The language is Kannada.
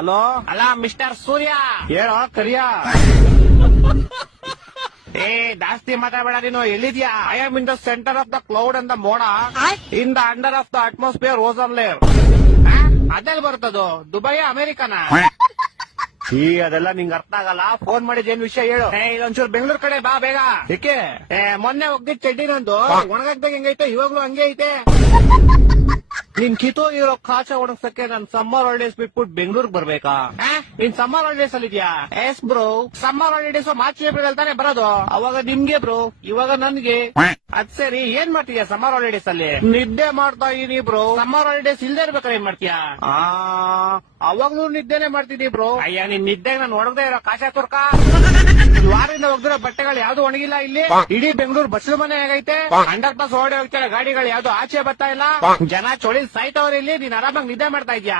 ಹಲೋ, ಅಲ್ಲ ಮಿಸ್ಟರ್ ಸೂರ್ಯ, ಹೇಳೋ ಕರಿಯ. ಏ ಜಾಸ್ತಿ ಮಾತಾಡಬೇಡ. ನೀನು ಎಲ್ಲಿದ್ಯಾ? I am in the centre of the cloud and the ಮೋಡ, in the under of the atmosphere ozone layer. ಅದೆಲ್ಲಿ ಬರ್ತದೋ? ದುಬೈ ಅಮೆರಿಕನ? ಈ ಅದೆಲ್ಲ ನಿಂಗೆ ಅರ್ಥ ಆಗಲ್ಲ. ಫೋನ್ ಮಾಡಿದ್ ಏನ್ ವಿಷಯ ಹೇಳು. ಇದೊಂಚೂರು ಬೆಂಗಳೂರು ಕಡೆ ಬಾ ಬೇಗ. ಏಕೆ? ಮೊನ್ನೆ ಹೋಗಿದ್ ಚಡ್ಡಿ ನಂದು ಒಣಗಾಕ್ದಾಗ ಹೆಂಗೈತೆ, ಇವಾಗ್ಲೂ ಹಂಗೆ ಐತೆ. ನಿನ್ ಕಿತ್ತೋಗಿರೋ ಕಾಚ ಒಣಗ್ಸಕ್ಕೆ ನಾನ್ ಸಮ್ಮರ್ ಹಾಲಿಡೇಸ್ ಬಿಟ್ಬಿಟ್ಟು ಬೆಂಗಳೂರಿಗೆ ಬರ್ಬೇಕಾ? ನೀನ್ ಸಮ್ಮರ್ ಹಾಲಿಡೇಸ್ ಅಲ್ಲಿ ಇದೆಯಾ? S bro. Summer holidays March April ಅಲ್ಲಿ ತಾನೇ ಬರೋದು. ಅವಾಗ ನಿಮ್ಗೆ ಬ್ರೋ, ಇವಾಗ ನನ್ಗೆ. ಅದ್ ಸರಿ, ಏನ್ ಮಾಡ್ತೀಯ ಸಮ್ಮರ್ ಹಾಲಿಡೇಸ್ ಅಲ್ಲಿ? ನಿದ್ದೆ ಮಾಡ್ತಾ ಇದೀನಿ ಬ್ರೋ. ಸಮ್ಮರ್ ಹಾಲಿಡೇಸ್ ಇಲ್ದೇ ಇರ್ಬೇಕಾದ್ರೆ ಏನ್ ಮಾಡ್ತೀಯಾ? ಅವಾಗ್ಲೂ ನಿದ್ದೆನೆ ಮಾಡ್ತಿದೀನಿ ಬ್ರೋ. ಅಯ್ಯ, ನಿನ್ ನಿದ್ದೆ ನಾನು ಒಣಗದೆ ಇರೋ ಕಾಶ ತುರ್ಕ. ವಾರದಿಂದ ಹೋಗ್ದಿರೋ ಬಟ್ಟೆಗಳು ಯಾವ್ದು ಒಣಗಿಲ್ಲ ಇಲ್ಲಿ. ಇಡೀ ಬೆಂಗಳೂರು ಬಸ್ಲು ಮನೆ ಆಗೈತೆ. ಅಂಡರ್ ಪಾಸ್ ಓಡಿ ಹೋಗ್ತಾರೆ ಗಾಡಿಗಳು, ಯಾವ್ದು ಆಚೆ ಬರ್ತಾ ಇಲ್ಲ. ಜನ ಚೊಳಿ ಸಾಯ್ತವ್ರ ಇಲ್ಲಿ. ನೀನ್ ಆರಾಮಾಗಿ ನಿದ್ದೆ ಮಾಡ್ತಾ ಇದ್ಯಾ?